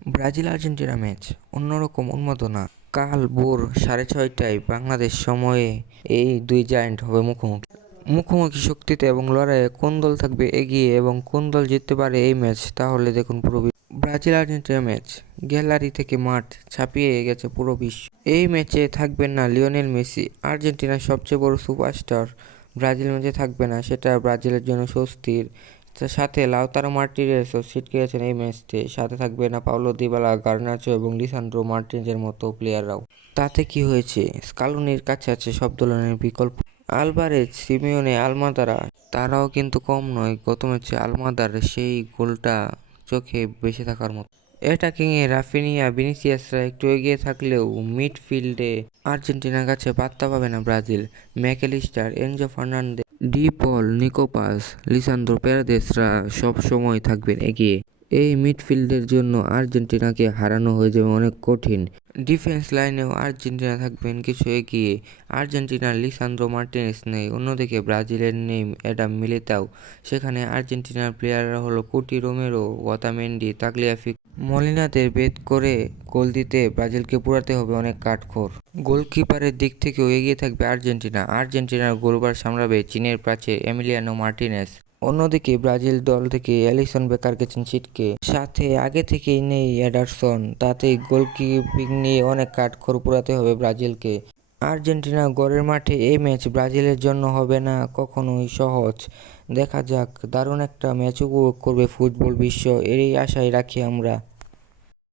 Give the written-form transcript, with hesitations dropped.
Brazil Argentina match অন্যরকম উন্মাদনা। কাল ভোর 6:30টায় বাংলাদেশ সময়ে এই দুই জায়ান্ট হবে মুখোমুখি শক্তিতে এবং লড়াইয়ে কোন দল থাকবে এগিয়ে এবং কোন দল জিততে পারে এই ম্যাচ তাহলে দেখুন পুরো ব্রাজিল আর্জেন্টিনা ম্যাচ গ্যালারি থেকে মাঠ ছাপিয়ে গেছে পুরো বিশ্ব। এই ম্যাচে থাকবেন না লিওনেল মেসি, আর্জেন্টিনার সবচেয়ে বড় সুপারস্টার। ব্রাজিল ম্যাচে থাকবে না, সেটা ব্রাজিলের জন্য স্বস্তির। সাথে লাউতারো মার্টিনেজও ছিটকে গেছেন এই ম্যাচে। সাথে থাকবে না পাওলো দিবালা, গার্নাচো এবং লিসান্দ্রো মার্টিনেজের মতো প্লেয়াররাও। তাতে কি হয়েছে, স্কালোনির কাছে আছে সব ধরনের বিকল্প। আলভারেজ, সিমিওনে, আলমাদারা তারাও কিন্তু কম নয়। গত ম্যাচে আলমাদার সেই গোলটা চোখে বেঁচে থাকার মতো। অ্যাটাকিংয়ে রাফিনিয়া, ভিনিসিয়াসরা একটু এগিয়ে থাকলেও মিডফিল্ডে আর্জেন্টিনার কাছে পাত্তা পাবে না Brazil. MacAllister, Enzo Fernandez, De Paul, Nico Paz, Lisandro পেরেদেসরা সব সময় থাকবেন এগিয়ে। এই মিডফিল্ডের জন্য আর্জেন্টিনাকে হারানো হয়ে যাবে অনেক কঠিন। ডিফেন্স লাইনেও আর্জেন্টিনা থাকবেন কিছু এগিয়ে। আর্জেন্টিনার লিসান্দ্রো মার্টিনেজ নেই, অন্যদিকে ব্রাজিলের নেই অ্যাডাম মিলিতাও। সেখানে আর্জেন্টিনার প্লেয়াররা হলো কুটি, রোমেরো, ওতামেন্ডি, তাগলিয়াফিকো, মলিনাদের বেদ করে গোল দিতে ব্রাজিলকে পুরাতে হবে অনেক কাঠখড়। গোলকিপারের দিক থেকেও এগিয়ে থাকবে আর্জেন্টিনার গোলবার সামলাবে চীনের প্রাচীর এমিলিয়ানো মার্টিনেজ। অন্যদিকে ব্রাজিল দল থেকে অ্যালিসন বেকার গেছেন ছিটকে, সাথে আগে থেকেই নেই এডারসন। তাতেই গোলকিপিং নিয়ে অনেক কাঠখড় পোড়াতে হবে ব্রাজিলকে। আর্জেন্টিনা ঘরের মাঠে এই ম্যাচ ব্রাজিলের জন্য হবে না কখনোই সহজ। দেখা যাক, দারুণ একটা ম্যাচ উপভোগ করবে ফুটবল বিশ্ব, এরই আশাই রাখি আমরা।